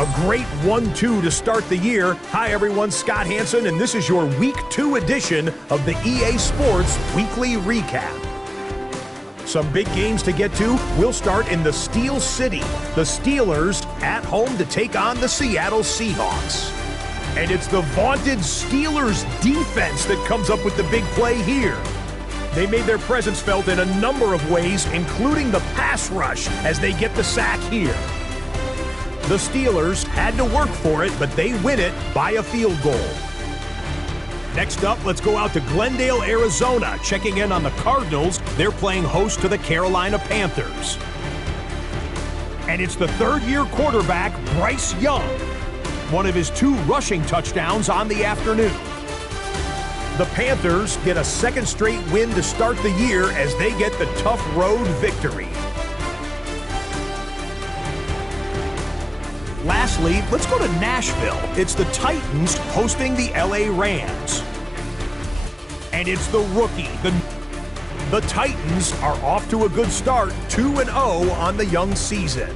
A great 1-2 to start the year. Hi, everyone. Scott Hansen, and this is your Week 2 edition of the EA Sports Weekly Recap. Some big games to get to. We'll start in the Steel City. The Steelers at home to take on the Seattle Seahawks. And it's the vaunted Steelers defense that comes up with the big play here. They made their presence felt in a number of ways, including the pass rush as they get the sack here. The Steelers had to work for it, but they win it by a field goal. Next up, let's go out to Glendale, Arizona, checking in on the Cardinals. They're playing host to the Carolina Panthers. And it's the third-year quarterback, Bryce Young. One of his 2 rushing touchdowns on the afternoon. The Panthers get a second straight win to start the year as they get the tough road victory. Lastly, let's go to Nashville. It's the Titans hosting the LA Rams. And it's the rookie. The Titans are off to a good start, 2-0 on the young season.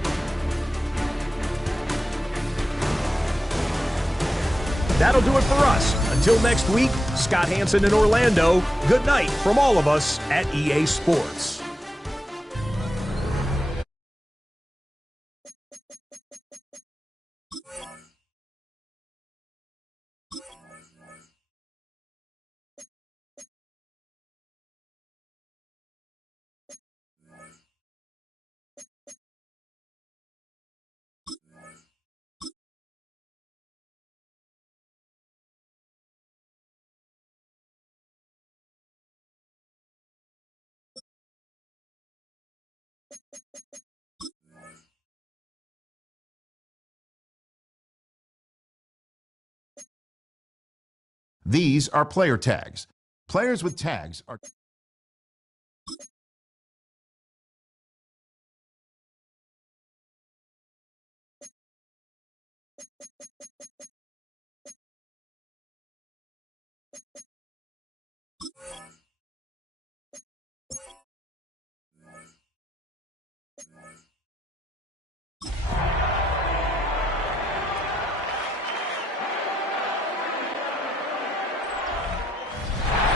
That'll do it for us. Until next week, Scott Hansen in Orlando. Good night from all of us at EA Sports. These are player tags. Players with tags are...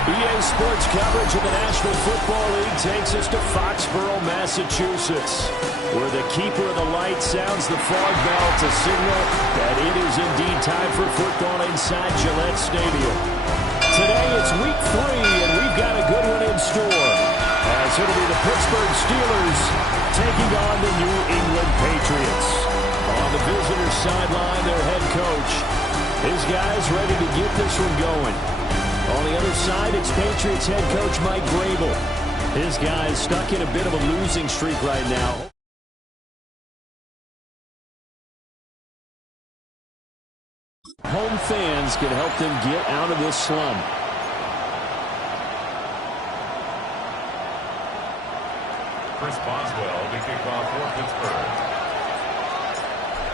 EA Sports coverage of the National Football League takes us to Foxborough, Massachusetts, where the keeper of the light sounds the flag bell to signal that it is indeed time for football inside Gillette Stadium. Today it's Week 3, and we've got a good one in store, as it'll be the Pittsburgh Steelers taking on the New England Patriots. On the visitor's sideline, their head coach. His guys ready to get this one going. On the other side, it's Patriots head coach Mike Vrabel. His guys stuck in a bit of a losing streak right now. Home fans can help them get out of this slump. Chris Boswell to kick off for Pittsburgh.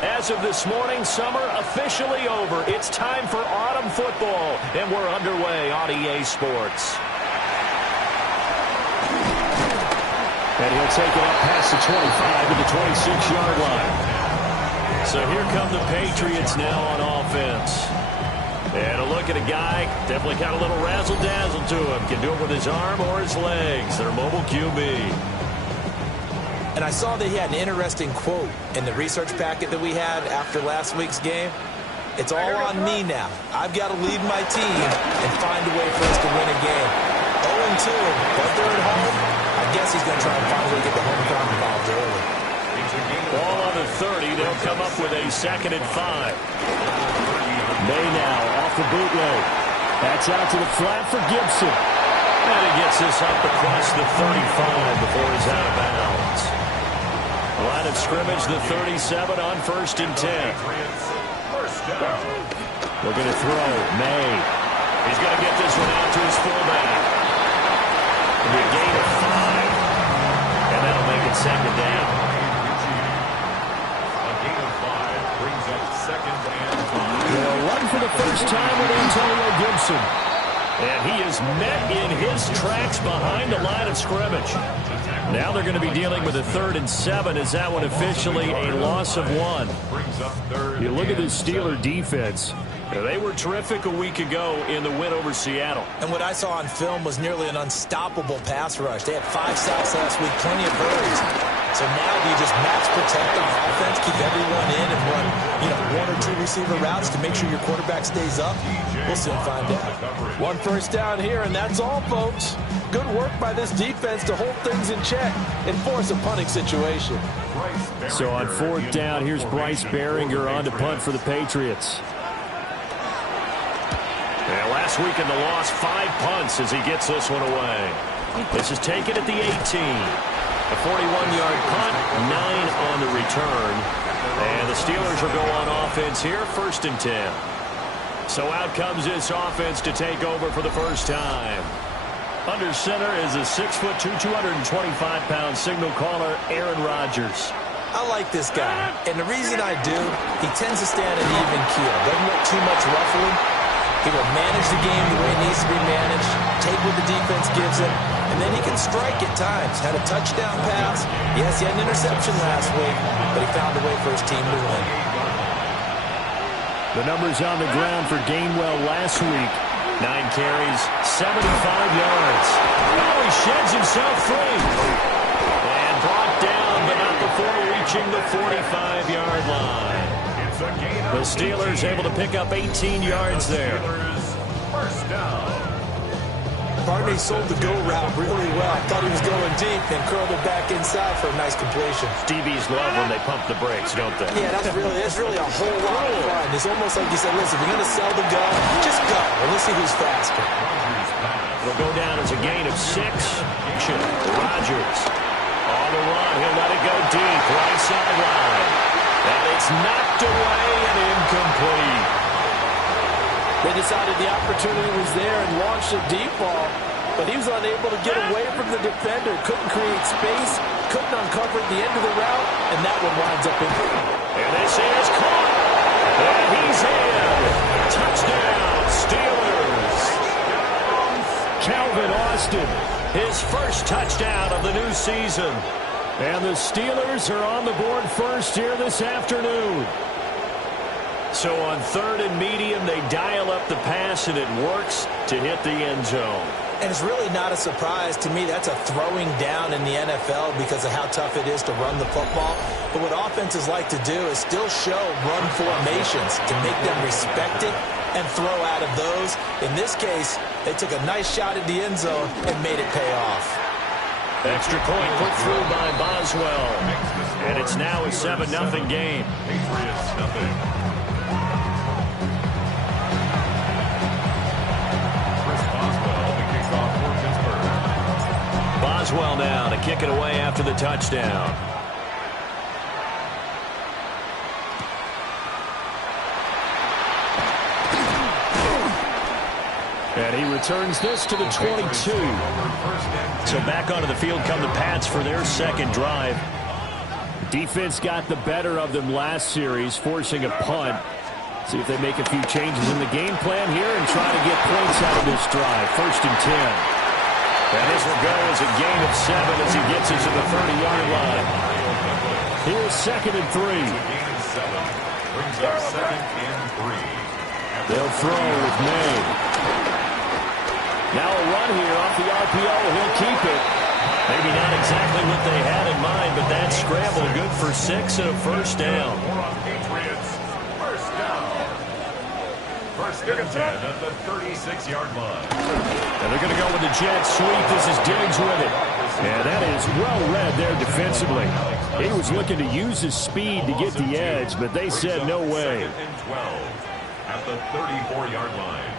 As of this morning, summer officially over. It's time for autumn football, and we're underway on EA Sports. And he'll take it up past the 25 to the 26-yard line. So here come the Patriots now on offense. And a look at a guy, definitely got a little razzle-dazzle to him. Can do it with his arm or his legs. Their mobile QB. And I saw that he had an interesting quote in the research packet that we had after last week's game. It's all on me now. I've got to lead my team and find a way for us to win a game. 0-2, but they're at home. I guess he's going to try and find a way to get the home crowd involved early. Ball on the 30. They'll come up with a 2nd and 5. May now off the bootleg. That's out to the flat for Gibson. And he gets this up across the 35 before he's out of bounds. Line of scrimmage, the 37 on 1st and 10. Looking to throw. May. He's going to get this one out to his fullback. It'll be a gain of 5. And that'll make it 2nd down. A gain of 5 brings up 2nd and 5. They'll run for the first time with Antonio Gibson. And he is met in his tracks behind the line of scrimmage. Now they're going to be dealing with a 3rd and 7. Is that one officially a loss of 1? You look at the Steeler defense. They were terrific a week ago in the win over Seattle. And what I saw on film was nearly an unstoppable pass rush. They had 5 sacks last week, plenty of hurries. So now do you just max protect on offense, keep everyone in, and run 1 or 2 receiver routes to make sure your quarterback stays up? We'll soon find out. 1 first down here, and that's all, folks. Good work by this defense to hold things in check and force a punting situation. So on 4th down, here's Bryce Behringer on to punt for the Patriots. And last week in the loss, 5 punts as he gets this one away. This is taken at the 18. A 41-yard punt, 9 on the return. And the Steelers will go on offense here, 1st and 10. So out comes this offense to take over for the first time. Under center is a 6'2", 225-pound signal caller, Aaron Rodgers. I like this guy, and the reason I do, he tends to stand an even keel. Doesn't look too much ruffling. He will manage the game the way it needs to be managed, take what the defense gives him, and then he can strike at times. Had a touchdown pass. Yes, he had an interception last week, but he found a way for his team to win. The numbers on the ground for Gainwell last week. 9 carries, 75 yards. Oh, he sheds himself free. And brought down, but not before reaching the 45-yard line. The Steelers able to pick up 18 yards there. First down. Barney sold the go route really well. Thought he was going deep and curled it back inside for a nice completion. DBs love when they pump the brakes, don't they? Yeah, that's really a whole lot of fun. It's almost like you said, listen, if you're going to sell the gun, just go. And let's see who's faster. It'll go down as a gain of 6. Rodgers on the run. He'll let it go deep. Right sideline. And it's knocked away and incomplete. They decided the opportunity was there and launched a deep ball, but he was unable to get away from the defender. Couldn't create space, couldn't uncover the end of the route, and that one winds up in. And this is caught. And he's in. Touchdown, Steelers. Calvin Austin, his first touchdown of the new season. And the Steelers are on the board first here this afternoon. So on 3rd and medium, they dial up the pass, and it works to hit the end zone. And it's really not a surprise to me. That's a throwing down in the NFL because of how tough it is to run the football. But what offenses like to do is still show run formations to make them respect it and throw out of those. In this case, they took a nice shot at the end zone and made it pay off. Extra point put through by Boswell. And it's now a 7-0 game. Patriots nothing. Boswell now to kick it away after the touchdown. And he returns this to the 22. So back onto the field come the Pats for their second drive. Defense got the better of them last series, forcing a punt. See if they make a few changes in the game plan here and try to get points out of this drive. 1st and 10. And this will go as a gain of 7 as he gets it to the 30-yard line. Here's 2nd and 3. Brings up 2nd and 3. They'll throw with May. Now a run here off the RPO. He'll keep it. Maybe not exactly what they had in mind, but that scramble good for 6 and a first down. First down. 1st and 10 at the 36-yard line. And they're going to go with the jet sweep. This is Diggs with it. And that is well read there defensively. He was looking to use his speed to get the edge, but they said no way. 2nd and 12 at the 34-yard line.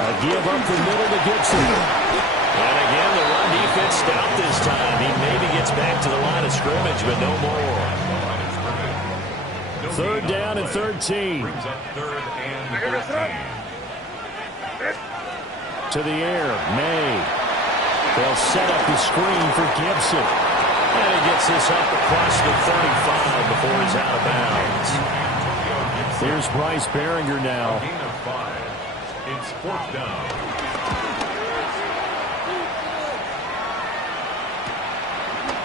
A give up the middle to Gibson. And again, the run defense stout this time. He maybe gets back to the line of scrimmage, but no more. 3rd down and 13. Brings up 3rd and 13. To the air, May. They'll set up the screen for Gibson. And he gets this up across the 35 before he's out of bounds. Here's Bryce Behringer now. Gain of 5. It's 4th down.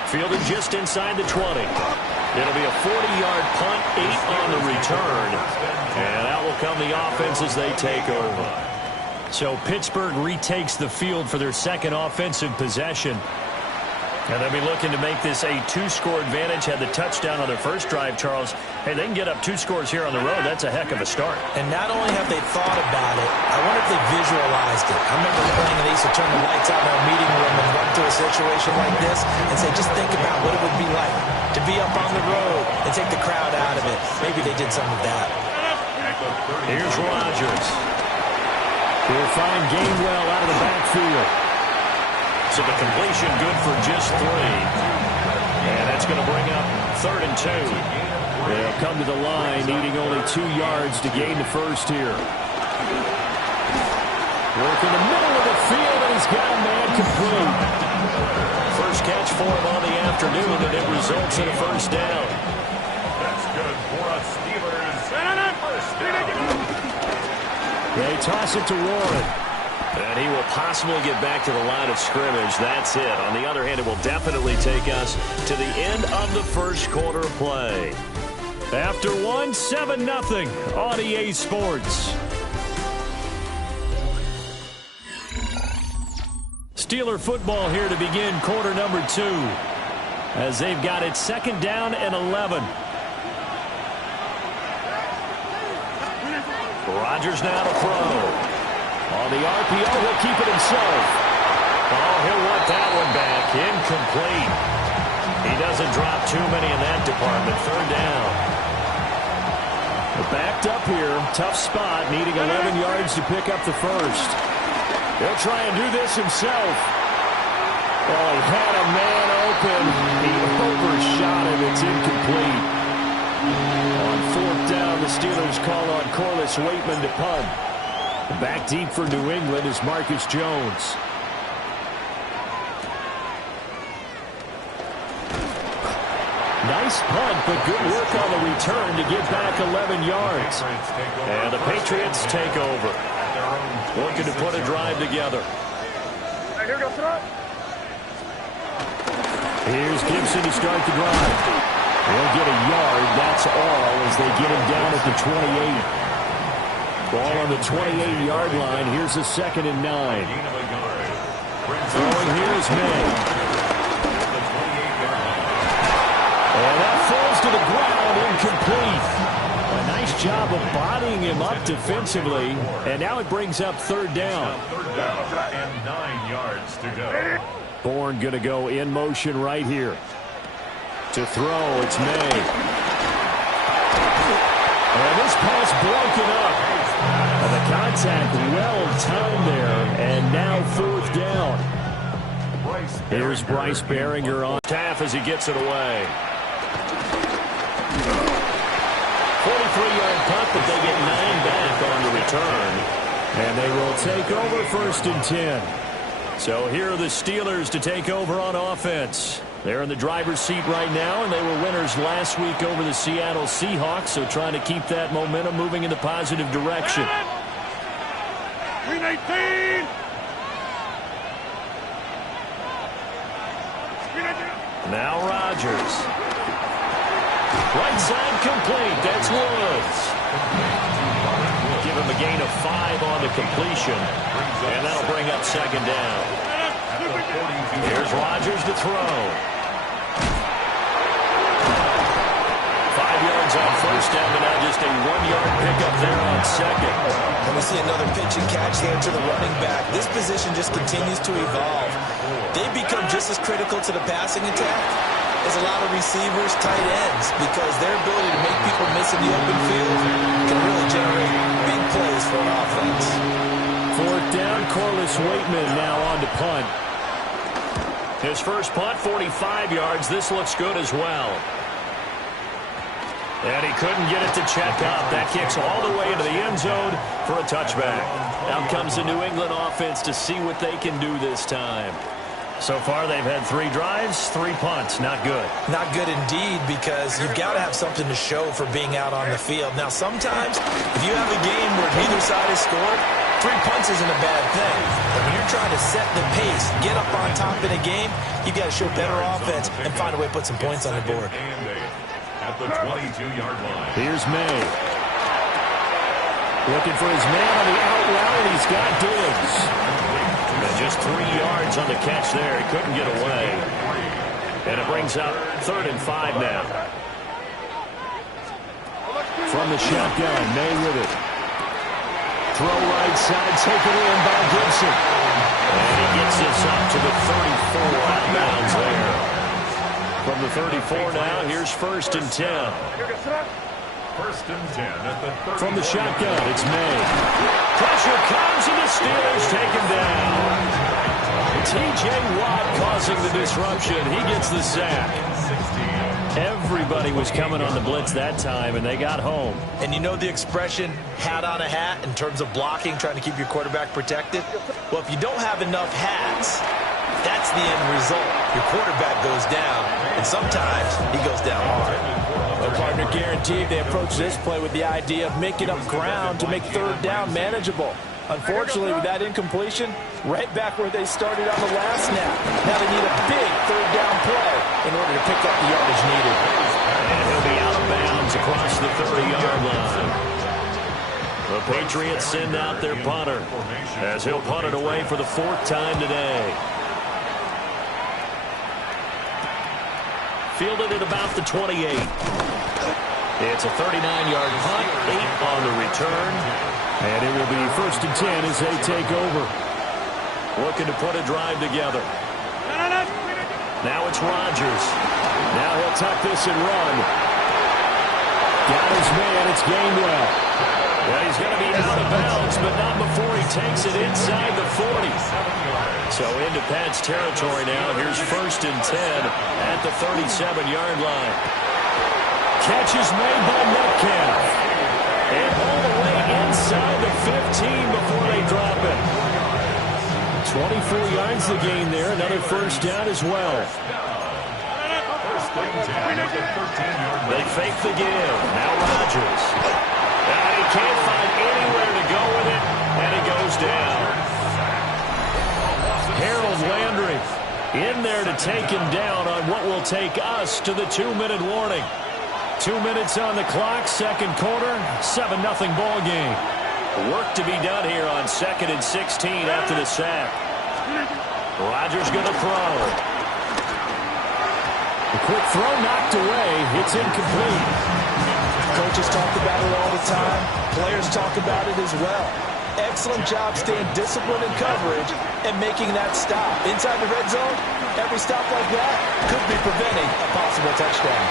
Fielded just inside the 20. It'll be a 40-yard punt, 8 on the return. And out will come the offense as they take over. So Pittsburgh retakes the field for their second offensive possession. And they'll be looking to make this a 2-score advantage. Had the touchdown on their first drive, Charles. Hey, they can get up 2 scores here on the road. That's a heck of a start. And not only have they thought about it, I wonder if they visualized it. I remember playing, and they used to turn the lights out in our meeting room and run to a situation like this and say, just think about what it would be like to be up on the road and take the crowd out of it. Maybe they did some of that. Here's Rodgers. He'll find Gainwell out of the backfield. So the completion good for just 3. And that's going to bring up 3rd and 2. They'll come to the line, needing only 2 yards to gain the first here. Work in the middle of the field, and he's got a man complete. First catch for him on the afternoon, and it results in a first down. That's good for us Steelers. First down. They toss it to Warren. And he will possibly get back to the line of scrimmage. That's it. On the other hand, it will definitely take us to the end of the first quarter play. After 1, 7-0 on EA Sports. Steeler football here to begin quarter number 2. As they've got it 2nd down and 11. Rodgers now to throw. On the RPO, he'll keep it himself. Oh, he'll want that one back. Incomplete. He doesn't drop too many in that department. 3rd down. They're backed up here. Tough spot, needing 11 yards to pick up the first. He'll try and do this himself. Oh, he had a man open. He overshot him. It's incomplete. On 4th down, the Steelers call on Corliss Waitman to punt. Back deep for New England is Marcus Jones. Nice punt, but good work on the return to get back 11 yards. And the Patriots take over. Looking to put a drive together. Here's Gibson to start the drive. They'll get a yard, that's all, as they get him down at the 28. Ball on the 28-yard line. Here's a 2nd and 9. Throwing here is May. And that falls to the ground, incomplete. A nice job of bodying him up defensively. And now it brings up 3rd down. 3rd down and 9 yards to go. Bourne going to go in motion right here. To throw, it's May. And this pass broken up. And the contact well-timed there, and now 4th down. Here's Bryce Behringer on staff as he gets it away. 43-yard punt, but they get 9 back on the return. And they will take over 1st and 10. So here are the Steelers to take over on offense. They're in the driver's seat right now, and they were winners last week over the Seattle Seahawks, so trying to keep that momentum moving in the positive direction. 319! Now Rodgers. Right side complete. That's Woods. Give him a gain of 5 on the completion, and that'll bring up 2nd down. Here's Rodgers to throw. 5 yards on 1st down, but now just a 1-yard pickup there on 2nd. And we see another pitch and catch there to the running back. This position just continues to evolve. They've become just as critical to the passing attack as a lot of receivers, tight ends, because their ability to make people miss in the open field can really generate big plays for an offense. 4th down, Corliss Waitman now on to punt. His first punt, 45 yards. This looks good as well. And he couldn't get it to check up. That kicks all the way into the end zone for a touchback. Out comes the New England offense to see what they can do this time. So far, they've had 3 drives, 3 punts. Not good. Not good indeed, because you've got to have something to show for being out on the field. Now, sometimes, if you have a game where neither side has scored, 3 punts isn't a bad thing. But when you're trying to set the pace, get up on top in a game, you've got to show better offense and find a way to put some points on the board. At the 22-yard line. Here's May. Looking for his man on the out route, and he's got Diggs. And just 3 yards on the catch there. He couldn't get away. And it brings up 3rd and 5 now. From the shotgun, May with it. Throw right side, taken in by Gibson. And he gets this up to the 34 out of bounds there. From the 34 now, here's 1st and 10. 1st and 10 at the 30. From the shotgun, it's May. Pressure comes, and the Steelers take him down. T.J. Watt causing the disruption. He gets the sack. Everybody was coming on the blitz that time, and they got home. And you know the expression, hat on a hat, in terms of blocking, trying to keep your quarterback protected? Well, if you don't have enough hats, that's the end result. Your quarterback goes down, and sometimes he goes down hard. Well, partner, guaranteed they approach this play with the idea of making up ground to make 3rd down manageable. Unfortunately, with that incompletion, right back where they started on the last snap. Now they need a big 3rd down play in order to pick up the yardage needed. And he'll be out of bounds across the 30-yard line. The Patriots send out their punter as he'll punt it away for the 4th time today. Fielded at about the 28. It's a 39-yard punt, 8 on the return. And it will be 1st and 10 as they take over. Looking to put a drive together. Now it's Rodgers. Now he'll tuck this and run. Got his man. It's Gainwell. Well, he's going to be out of bounds, but not before he takes it inside the 40. So into Pat's territory now. Here's 1st and 10 at the 37-yard line. Catch is made by Metcalf. And all the way inside the 15 before they drop it. 24 yards the gain there. Another 1st down as well. They fake the give. Now Rodgers. And he can't find anywhere to go with it. And it goes down. Harold Landry in there to take him down on what will take us to the 2-minute warning. 2 minutes on the clock, 2nd quarter, 7-0 ball game. Work to be done here on 2nd and 16 after the sack. Rodgers going to throw. The quick throw knocked away. It's incomplete. Coaches talk about it all the time. Players talk about it as well. Excellent job staying disciplined in coverage and making that stop. Inside the red zone, every stop like that could be preventing a possible touchdown.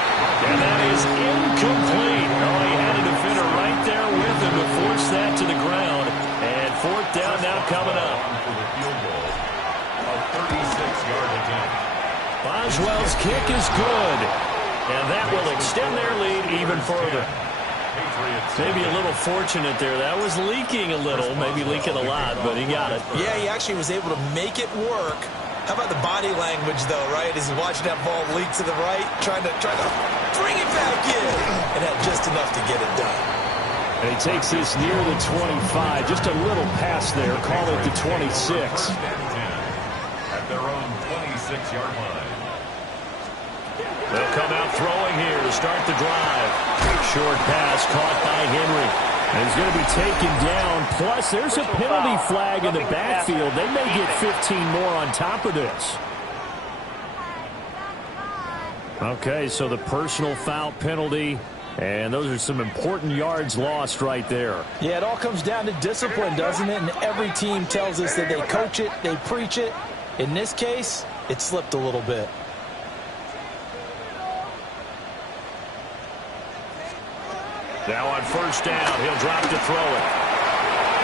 And that is incomplete. Oh, he had a defender right there with him to force that to the ground. And 4th down now coming up. A 36-yard attempt. Boswell's kick is good. And that will extend their lead even further. Maybe a little fortunate there. That was leaking a little, maybe leaking a lot, but he got it. Yeah, he actually was able to make it work. How about the body language, though, right? As he's watching that ball leak to the right, trying to bring it back in, and had just enough to get it done. And he takes this near the 25. Just a little pass there. Call it the 26. At their own 26-yard line. They'll come out throwing here to start the drive. Short pass caught by Henry. And he's going to be taken down. Plus, there's a penalty flag in the backfield. They may get 15 more on top of this. Okay, so the personal foul penalty. And those are some important yards lost right there. Yeah, it all comes down to discipline, doesn't it? And every team tells us that they coach it, they preach it. In this case, it slipped a little bit. Now on 1st down, he'll drop to throw it.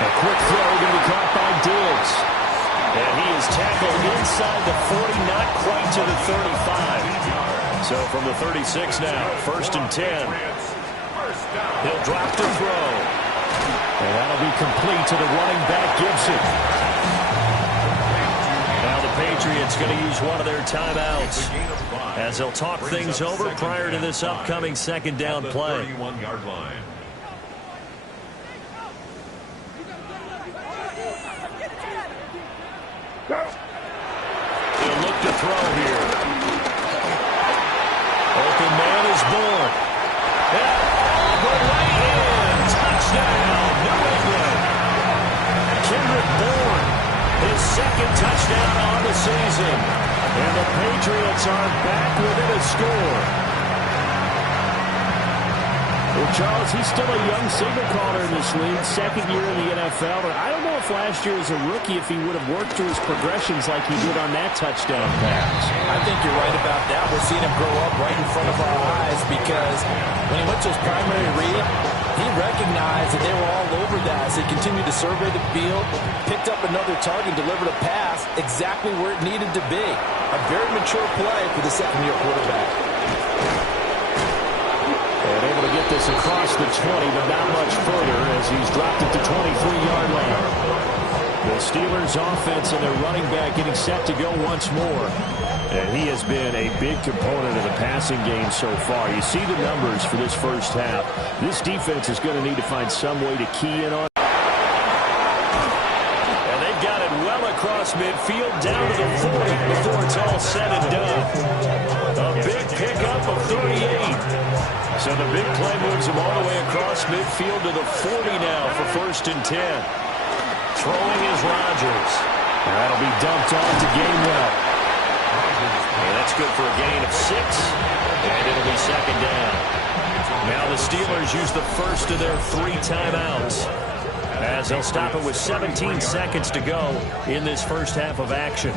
A quick throw going to be caught by Diggs. And he is tackled inside the 40, not quite to the 35. So from the 36 now, 1st and 10. He'll drop to throw. And that'll be complete to the running back, Gibson. Now the Patriots going to use one of their timeouts as they'll talk things over prior to this upcoming 2nd down play. 31-yard line. to throw here. Open man is born. And all the way in. Touchdown, New England. Kendrick Bourne, his second touchdown on the season. And the Patriots are back within a score. Well, Charles, he's still a young signal caller in this league, second year in the NFL. And I don't know if last year as a rookie, if he would have worked through his progressions like he did on that touchdown pass. I think you're right about that. We're seeing him grow up right in front of our eyes because when he went to his primary read, he recognized that they were all over that as he continued to survey the field, picked up another target, delivered a pass exactly where it needed to be. A very mature play for the second-year quarterback. And able to get this across the 20, but not much further as he's dropped it to 23-yard line. The Steelers' offense and their running back getting set to go once more. And he has been a big component of the passing game so far. You see the numbers for this first half. This defense is going to need to find some way to key in on. And they've got it well across midfield down to the 40 before it's all said and done. A big pickup of 38. So the big play moves him all the way across midfield to the 40 now for 1st and 10. Throwing is Rodgers. That'll be dumped off to Gainwell. And that's good for a gain of 6. And it'll be second down. Now the Steelers use the first of their 3 timeouts, as they'll stop it with 17 seconds to go in this first half of action.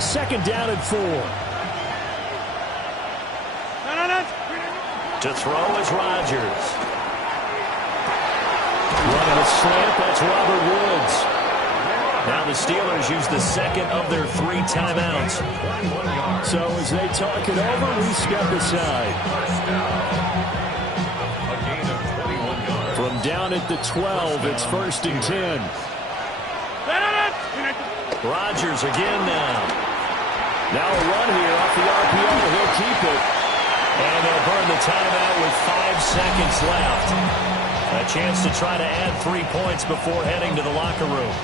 Second down and 4. To throw is Rodgers. Running a slant, that's Robert Woods. Now the Steelers use the second of their 3 timeouts. So as they talk it over, we step aside. From down at the 12, it's 1st and 10. Rodgers again now. Now a run here off the RPO. He'll keep it. And they'll burn the timeout with 5 seconds left. A chance to try to add 3 points before heading to the locker room.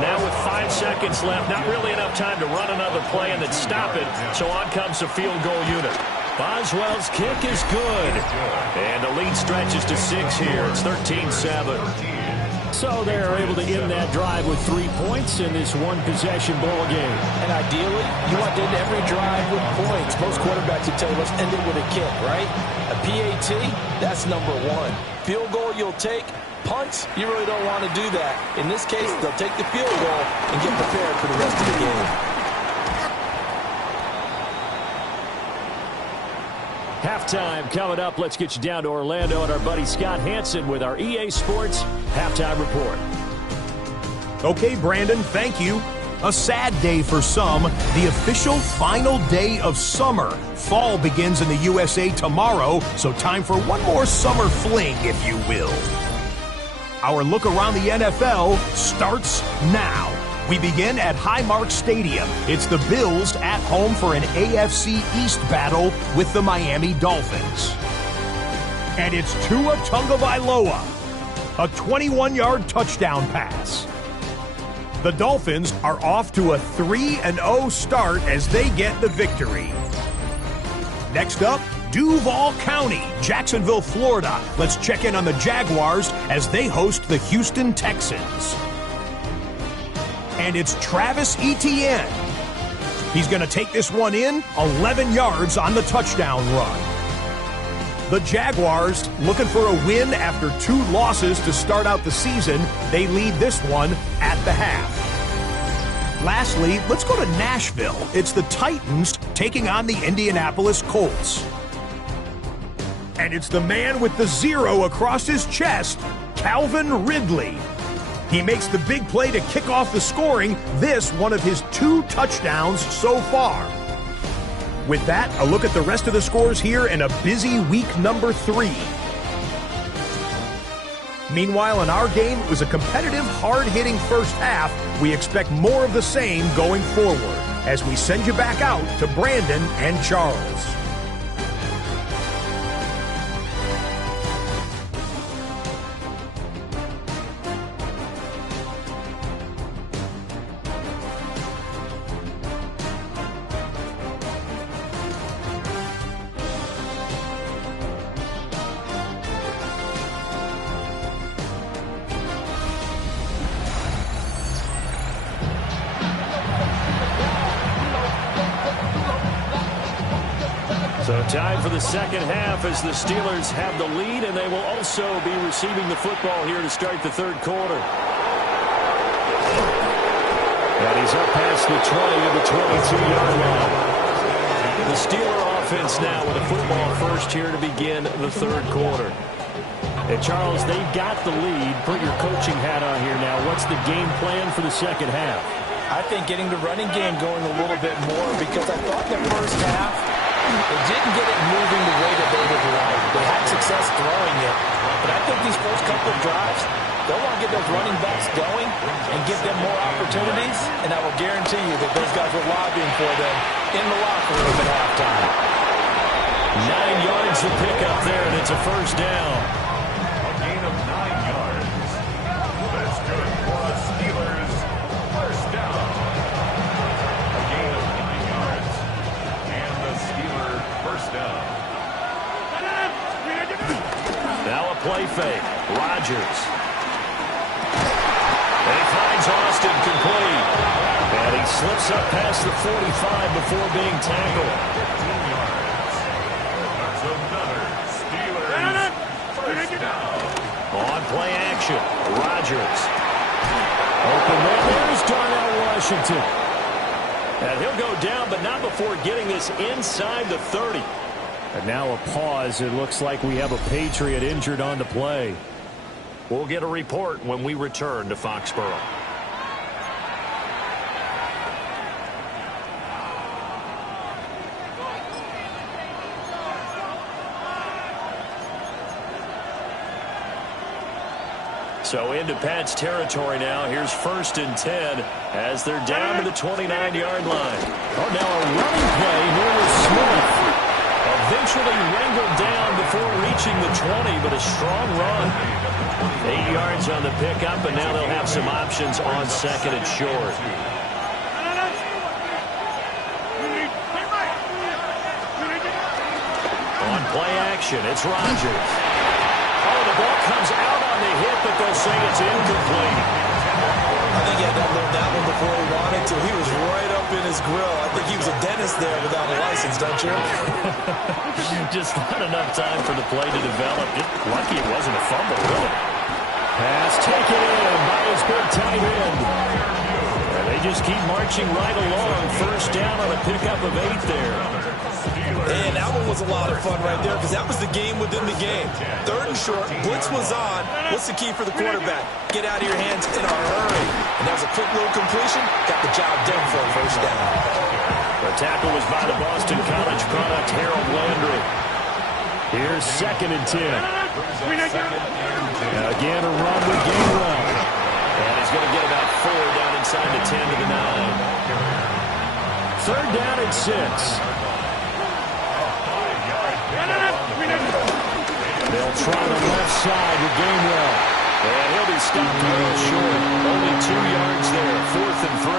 Now with 5 seconds left, not really enough time to run another play and then stop it. So on comes the field goal unit. Boswell's kick is good. And the lead stretches to 6 here. It's 13-7. So they're able to end that drive with 3 points in this one-possession ball game. And ideally, you want to end every drive with points. Most quarterbacks would tell you, let's end it with a kick, right? A PAT, that's number 1. Field goal you'll take. Punts, you really don't want to do that. In this case, they'll take the field goal and get prepared for the rest of the game. Halftime coming up. Let's get you down to Orlando and our buddy Scott Hansen with our EA Sports Halftime Report. Okay, Brandon, thank you. A sad day for some, the official final day of summer. Fall begins in the USA tomorrow, so time for one more summer fling, if you will. Our look around the NFL starts now. We begin at Highmark Stadium. It's the Bills at home for an AFC East battle with the Miami Dolphins. And it's Tua Tagovailoa, a 21-yard touchdown pass. The Dolphins are off to a 3-0 start as they get the victory. Next up, Duval County, Jacksonville, Florida. Let's check in on the Jaguars as they host the Houston Texans. And it's Travis Etienne. He's going to take this one in, 11 yards on the touchdown run. The Jaguars looking for a win after 2 losses to start out the season. They lead this one at the half. Lastly, let's go to Nashville. It's the Titans taking on the Indianapolis Colts. And it's the man with the 0 across his chest, Calvin Ridley. He makes the big play to kick off the scoring, this one of his 2 touchdowns so far. With that, a look at the rest of the scores here in a busy week number 3. Meanwhile, in our game, it was a competitive, hard-hitting first half. We expect more of the same going forward as we send you back out to Brandon and Charles. Time for the second half as the Steelers have the lead, and they will also be receiving the football here to start the third quarter. And he's up past the 20 to the 22-yard line. The Steeler offense now with a football first here to begin the third quarter. And Charles, they've got the lead. Put your coaching hat on here now. What's the game plan for the second half? I think getting the running game going a little bit more, because I thought the first half, they didn't get it moving the way that they would like. They had success throwing it. But I think these first couple of drives, they'll want to get those running backs going and give them more opportunities. And I will guarantee you that those guys were lobbying for them in the locker room at halftime. 9 yards to pick up there, and it's a first down. A gain of 9 yards. That's good for the Steelers. First down. A gain of 9 yards. And the Steeler first down. Now a play fake. Rodgers. And he finds Austin complete. And he slips up past the 45 before being tackled. 15 yards. That's another Steelers first down. On play action. Rodgers. Open man. There's Darnell Washington. And he'll go down, but not before getting this inside the 30. And now a pause. It looks like we have a Patriot injured on the play. We'll get a report when we return to Foxborough. So into Pat's territory now. Here's 1st and 10 as they're down to the 29-yard line. Oh, now a running play here with Smith. Eventually wrangled down before reaching the 20, but a strong run. 8 yards on the pickup, and now they'll have some options on 2nd and short. On play action, it's Rodgers. Oh, the ball comes out on the hit, but they'll say it's incomplete. I think he had to unload that one before he wanted to. He was right up in his grill. I think he was a dentist there without a license, don't you? Just not enough time for the play to develop. Just lucky it wasn't a fumble, really. Pass taken in by his big tight end. And they just keep marching right along. First down on a pickup of 8 there. And that one was a lot of fun right there, because that was the game within the game. 3rd and short, blitz was on. What's the key for the quarterback? Get out of your hands in a hurry. And that was a quick little completion. Got the job done for a first down. The tackle was by the Boston College product, Harold Landry. Here's 2nd and 10. Again, a run with Gainwell. And he's going to get about 4 down inside the 10 to the 9. 3rd down and 6. They'll try the left side with Gainwell. And he'll be stopped a little short. Only 2 yards there. 4th and 3.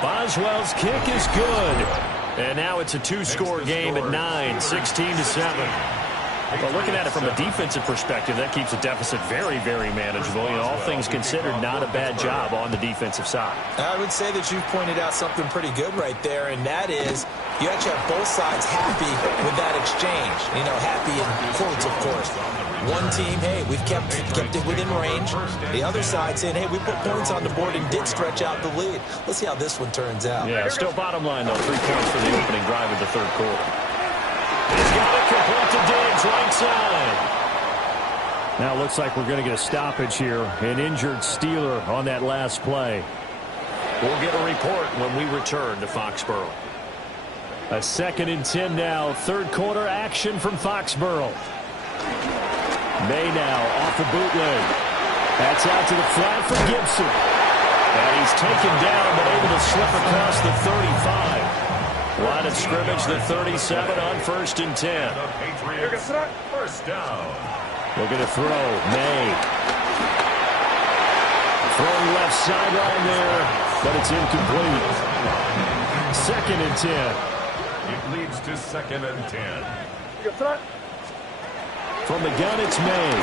Boswell's kick is good. And now it's a 2-score game at 9, 16-7. Well, looking at it from a defensive perspective, that keeps the deficit very, very manageable. You know, all things considered, not a bad job on the defensive side. I would say that you've pointed out something pretty good right there, and that is you actually have both sides happy with that exchange. You know, happy in quotes, of course. One team, hey, we've kept it within range. The other side saying, hey, we put points on the board and did stretch out the lead. Let's see how this one turns out. Yeah, still bottom line, though. 3 points for the opening drive of the third quarter. He's got it complete to Diggs, right side. Now it looks like we're going to get a stoppage here. An injured Steeler on that last play. We'll get a report when we return to Foxborough. A 2nd and 10 now. Third quarter action from Foxborough. May now off the bootleg. That's out to the flat for Gibson. And he's taken down but able to slip across the 35. Line of scrimmage, the 37 on 1st and 10. Patriots first down. Looking to throw. May. Throwing left sideline there, but it's incomplete. 2nd and 10. It leads to 2nd and 10. From the gun, it's May.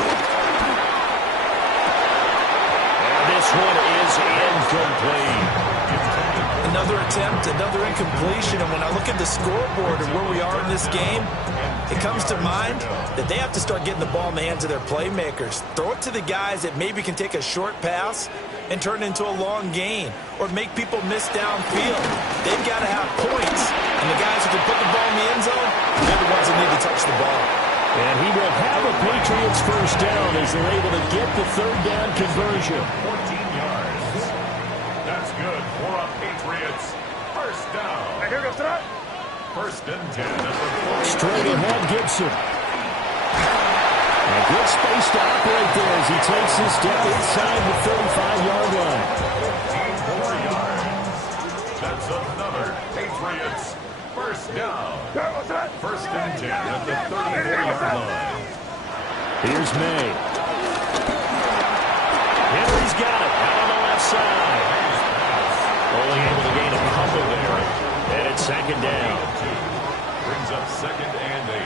And this one is incomplete. Another attempt, another incompletion, and when I look at the scoreboard and where we are in this game, it comes to mind that they have to start getting the ball in the hands of their playmakers. Throw it to the guys that maybe can take a short pass and turn it into a long gain, or make people miss downfield. They've got to have points, and the guys who can put the ball in the end zone, they're the ones that need to touch the ball. And he will have a Patriots first down as they're able to get the third down conversion. 14 yards. That's good for a Patriots first down. First and 10 at the 40. Straight ahead, Gibson. A good space to operate there as he takes this step inside the 35-yard line. 14 yards. That's another Patriots first down. First and 10 at the 34-yard line. Here's May. Henry's got it out on the left side. Only able to gain a couple there. And it's second down. Brings up second and 8.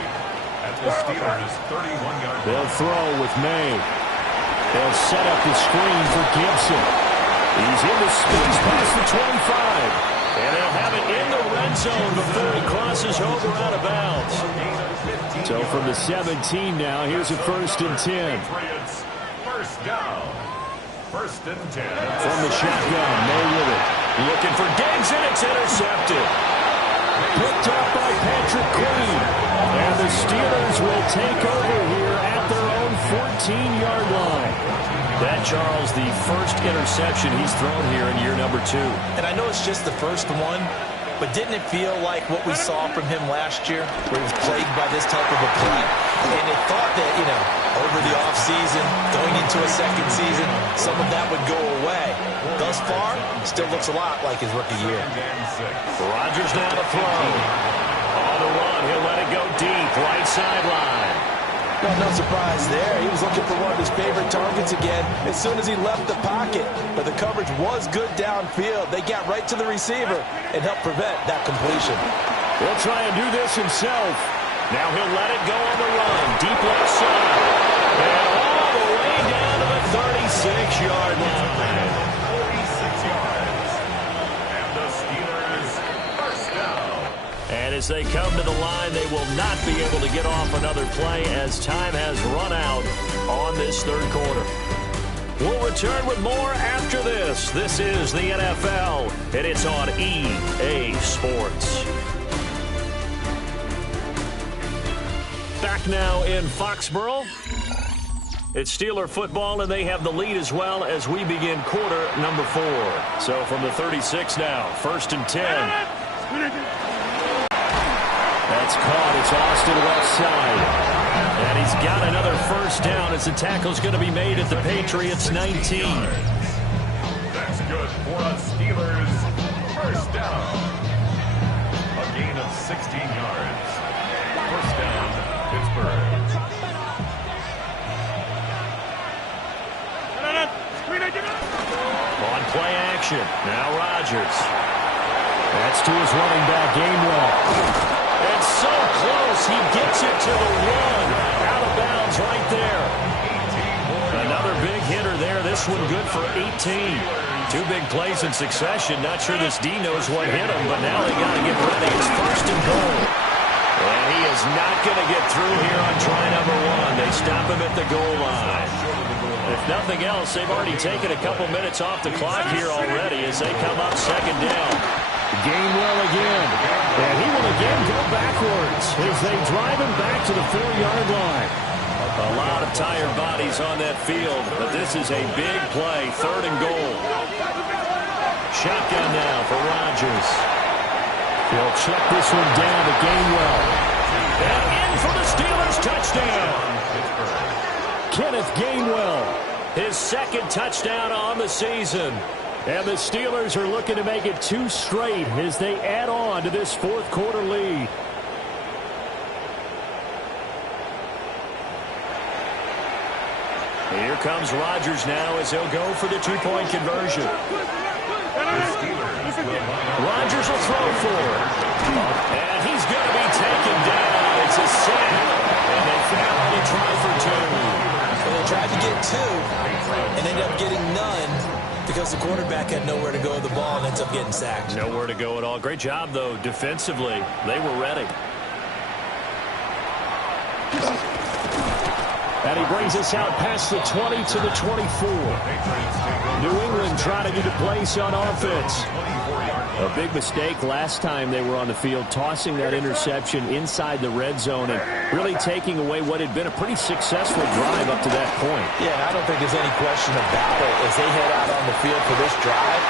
At the Steelers' 31-yard line. They'll throw with May. They'll set up the screen for Gibson. He's in the space past the 25. And they'll have it in the red zone before he crosses over out of bounds. So from the 17 now, here's a first and 10. Patriots first down. First and 10. From the shotgun, May with it. Looking for Diggs, and it's intercepted. Picked up by Patrick Queen. And the Steelers will take over here at their own 14-yard line. That, Charles, the first interception he's thrown here in year number 2. And I know it's just the first one, but didn't it feel like what we saw from him last year, where he was plagued by this type of a play? And it thought that, over the offseason, going into a second season, some of that would go away. Thus far, still looks a lot like his rookie year. Rodgers now to throw. On the run, he'll let it go deep, right sideline. Well, no surprise there. He was looking for one of his favorite targets again as soon as he left the pocket. But the coverage was good downfield. They got right to the receiver and helped prevent that completion. He'll try and do this himself. Now he'll let it go on the run. Deep left side. And all the way down to the 36-yard line. 46 yards. And the Steelers first down. And as they come to the line, they will not be able to get off another play as time has run out on this third quarter. We'll return with more after this. This is the NFL, and it's on EA Sports. Back now in Foxborough. It's Steeler football, and they have the lead as well as we begin quarter number 4. So from the 36 now, first and 10. That's caught. It's Austin left side. And he's got another first down as the tackle's going to be made at the Patriots 19. That's good for a Steelers first down. A gain of 16 yards. First down, Pittsburgh. On play action. Now Rodgers. That's to his running back, Gainwell. And so close, he gets it to the 1. Out of bounds right there. Another big hitter there. This one good for 18. 2 big plays in succession. Not sure this D knows what hit him, but now they got to get ready. It's first and goal. And he is not going to get through here on try number 1. They stop him at the goal line. If nothing else, they've already taken a couple minutes off the clock here already as they come up second down. Gainwell again. And he will again go backwards as they drive him back to the 4-yard line. A lot of tired bodies on that field, but this is a big play. Third and goal. Shotgun now for Rodgers. He'll check this one down to Gainwell. And in for the Steelers touchdown. Kenneth Gainwell, his second touchdown on the season. And the Steelers are looking to make it 2 straight as they add on to this fourth quarter lead. Here comes Rodgers now as he'll go for the 2-point conversion. Rodgers will throw for it. And he's going to be taken down. It's a sack. And they found to try for 2. Well, they tried to get 2 and ended up getting none, because the quarterback had nowhere to go with the ball and ends up getting sacked. Nowhere to go at all. Great job, though, defensively. They were ready. And he brings us out past the 20 to the 24. New England trying to get a place on offense. A big mistake last time they were on the field, tossing that interception inside the red zone and really taking away what had been a pretty successful drive up to that point. Yeah, I don't think there's any question about it. As they head out on the field for this drive,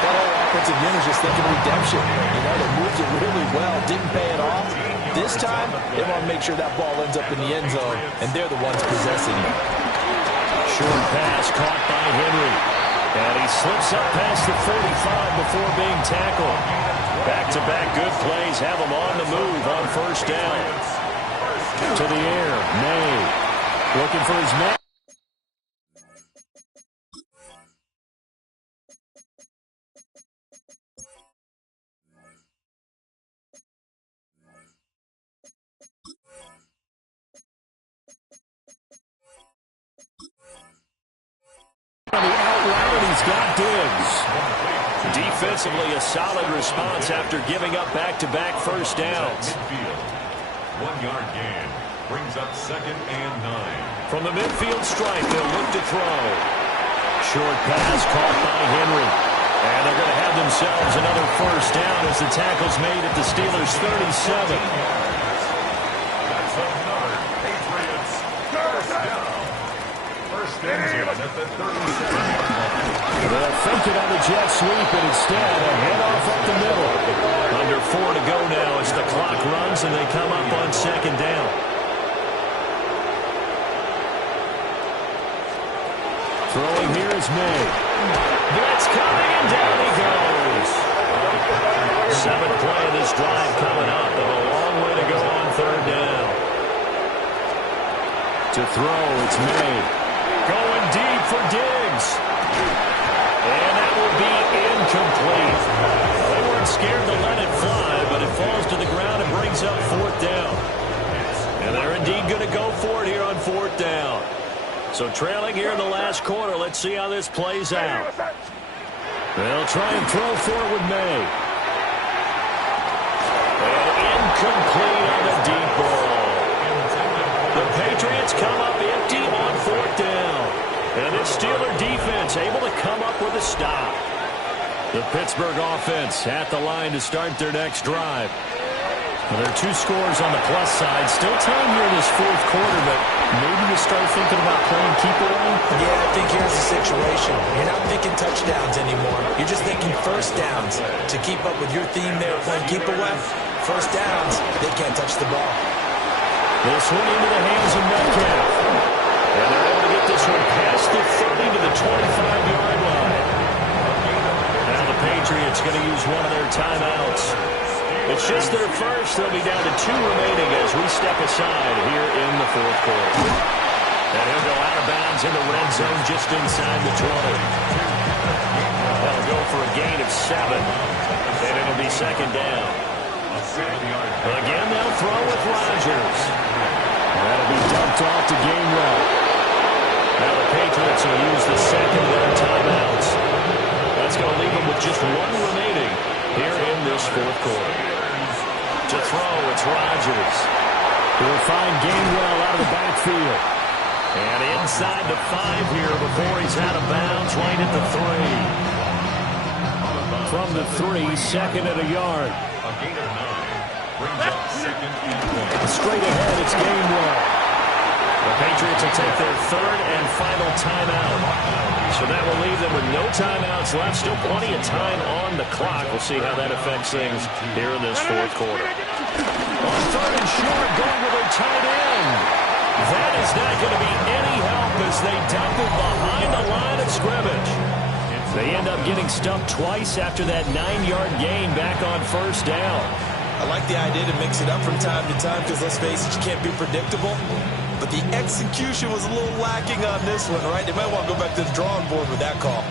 that whole offensive unit is just thinking redemption. You know, they moved it really well, didn't pay it off. This time, they want to make sure that ball ends up in the end zone, and they're the ones possessing it. Short pass caught by Henry. And he slips up past the 45 before being tackled. Back-to-back good plays have him on the move on first down. To the air, May looking for his man. On the out route, he's got Diggs. Defensively, a solid response after giving up back-to-back first downs. 1-yard gain brings up 2nd and 9. From the midfield stripe, they'll look to throw. Short pass caught by Henry. And they're going to have themselves another first down as the tackle's made at the Steelers' 37. That's another Patriots first down. First and 10 at the 37. They'll fake it on the jet sweep, and instead a handoff up the middle. Under 4 to go now as the clock runs and they come up on 2nd down. Throwing here is May. Blitz coming, and down he goes. 7th play of this drive coming up, and a long way to go on 3rd down. To throw, it's May. Going deep for Diggs. And that will be incomplete. They weren't scared to let it fly, but it falls to the ground and brings up 4th down. And they're indeed going to go for it here on 4th down. So trailing here in the last quarter, let's see how this plays out. They'll try and throw for it with May. And incomplete on the deep ball. The Patriots come up empty on 4th down. And this Steeler defense able to come up with a stop. The Pittsburgh offense at the line to start their next drive. Well, there are 2 scores on the plus side. Still time here in this 4th quarter, but maybe you start thinking about playing keep away? Yeah, I think here's the situation. You're not thinking touchdowns anymore. You're just thinking first downs. To keep up with your theme there playing keep away, first downs, they can't touch the ball. They'll swing into the hands of Metcalf. And they're able to get this one past the 30 to the 25-yard line. Now the Patriots going to use one of their timeouts. It's just their first. They'll be down to 2 remaining as we step aside here in the 4th quarter. And he'll go out of bounds in the red zone just inside the 20. That'll go for a gain of 7. And it'll be 2nd down. Again, they'll throw with Rodgers. That'll be dumped off to Gainwell. Now the Patriots will use the 2nd of their timeouts. That's going to leave them with just 1 remaining here in this 4th quarter. To throw, it's Rodgers. He'll find Gainwell out of the backfield. And inside the 5 here before he's out of bounds, right at the 3. From the 3, 2nd at a yard. A gain of 9 brings up 2nd and 1. Straight ahead, it's Gainwell. The Patriots will take their 3rd and final timeout. So that will leave them with no timeouts left. Still plenty of time on the clock. We'll see how that affects things here in this 4th quarter. On 3rd and short, going with their tight end. That is not going to be any help as they dump it behind the line of scrimmage. They end up getting stumped twice after that 9-yard gain back on 1st down. I like the idea to mix it up from time to time because, let's face it, you can't be predictable. But the execution was a little lacking on this one, right? They might want to go back to the drawing board with that call.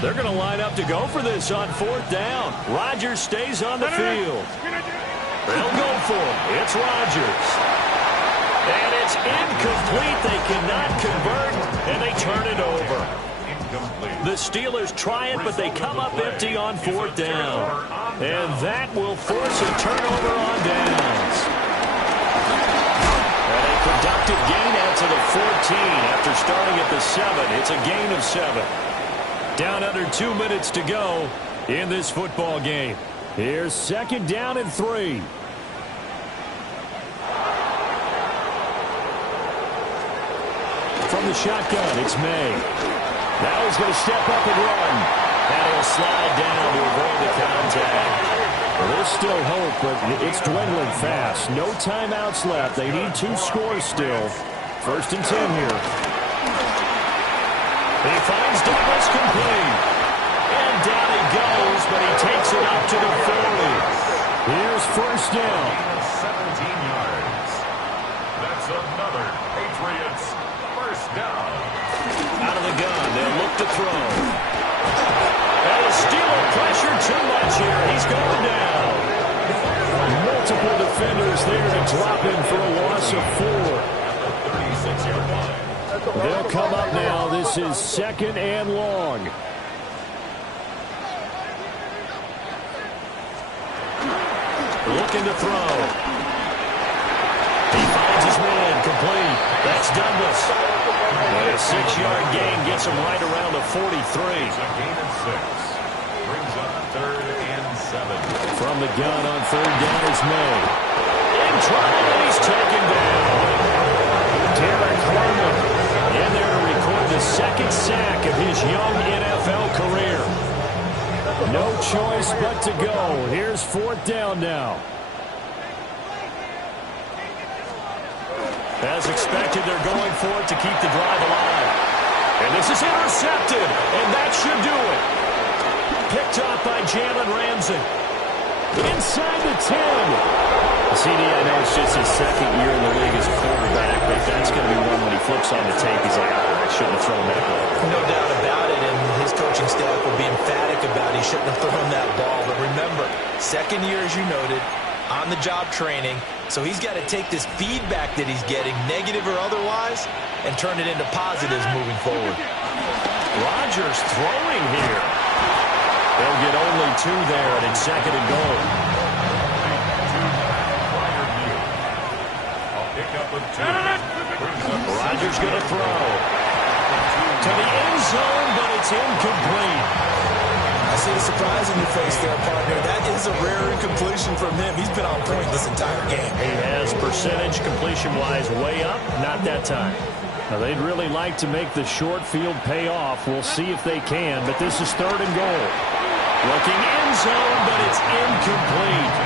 They're going to line up to go for this on 4th down. Rodgers stays on the field. They'll go for it. It's Rodgers. And It's incomplete. They cannot convert, and they turn it over. The Steelers try it, but they come up empty on 4th down. And that will force a turnover on downs. And a productive gain out to the 14 after starting at the 7. It's a gain of 7. Down under 2 minutes to go in this football game. Here's 2nd down and 3. From the shotgun, it's May. Now he's going to step up and run. And he'll slide down to avoid the contact. Well, there's still hope, but it's dwindling fast. No timeouts left. They need 2 scores still. 1st and 10 here. He finds Douglas complete. And down he goes, but he takes it up to the 40. Here's 1st down. 17 yards. That's another Patriots 1st down. Out of the gun, they'll look to throw. And the Steeler pressure too much here. He's going down. Multiple defenders there to drop him for a loss of 4. 36-yard line. They'll come up now. This is 2nd and long. Looking to throw. He finds his man complete. That's Douglas. And a 6-yard gain gets him right around the 43. It's a gain of 6. Brings up 3rd and 7. From the gun on 3rd down is May. In trouble, and he's taken down. Derek Harmon in there to record the 2nd sack of his young NFL career. No choice but to go. Here's 4th down now. As expected, they're going for it to keep the drive alive. And this is intercepted, and that should do it. Picked up by Jalen Ramsey. Inside the 10. CD, I know it's just his 2nd year in the league as a quarterback, but that's going to be one when he flips on the tape. He's like, I shouldn't have thrown that ball. No doubt about it, and his coaching staff will be emphatic about he shouldn't have thrown that ball. But remember, 2nd year, as you noted, on-the-job training, so he's got to take this feedback that he's getting, negative or otherwise, and turn it into positives moving forward. Rodgers throwing here. They'll get only 2 there, and it's 2nd and goal. Rodgers going to throw. To the end zone, but it's incomplete. I see the surprise in your face there, partner. That is a rare incompletion from him. He's been on point this entire game. He has percentage completion-wise way up. Not that time. Now, they'd really like to make the short field pay off. We'll see if they can, but this is 3rd and goal. Looking end zone, but it's incomplete.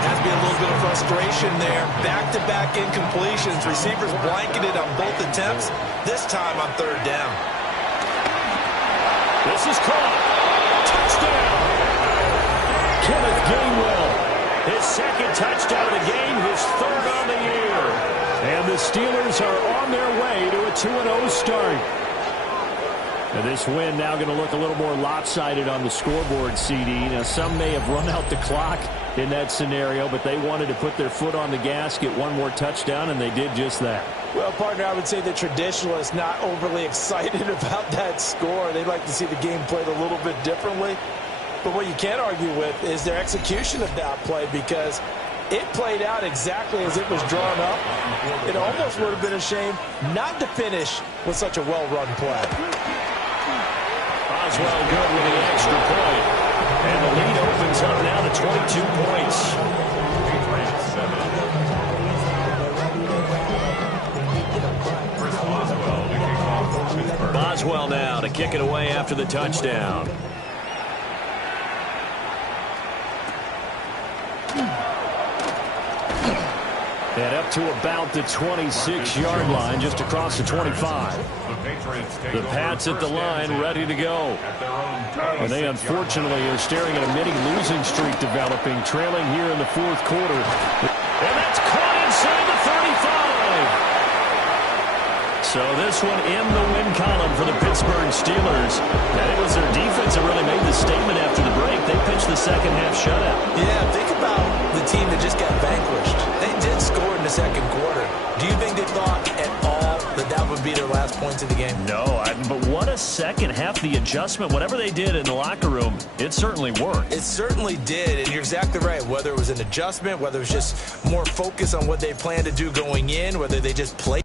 Has to be a little bit of frustration there. Back-to-back incompletions. Receivers blanketed on both attempts. This time on 3rd down. This is caught. Touchdown. Kenneth Gainwell. His 2nd touchdown of the game. His 3rd on the year. And the Steelers are on their way to a 2-0 start. And this win now going to look a little more lopsided on the scoreboard, CD. Now, some may have run out the clock in that scenario, but they wanted to put their foot on the gas, get one more touchdown, and they did just that. Well, partner, I would say the traditionalists not overly excited about that score. They'd like to see the game played a little bit differently. But what you can't argue with is their execution of that play, because it played out exactly as it was drawn up. It almost would have been a shame not to finish with such a well-run play. Boswell good with the extra point. And the lead opens up now to 22 points. Boswell now to kick it away after the touchdown. And up to about the 26-yard line, just across the 25. The Pats at the line, ready to go. And they unfortunately are staring at a mini losing streak developing, trailing here in the 4th quarter. And that's caught inside the 35. So this one in the win column for the Pittsburgh Steelers. And it was their defense that really made the statement after the break. They pitched the second half shutout. Yeah, think about the team that just got vanquished. They did score in the 2nd quarter. Do you think they points in the game? No, but what a second half. The adjustment, whatever they did in the locker room, it certainly worked. It certainly did, and you're exactly right. Whether it was an adjustment, whether it was just more focus on what they planned to do going in, whether they just played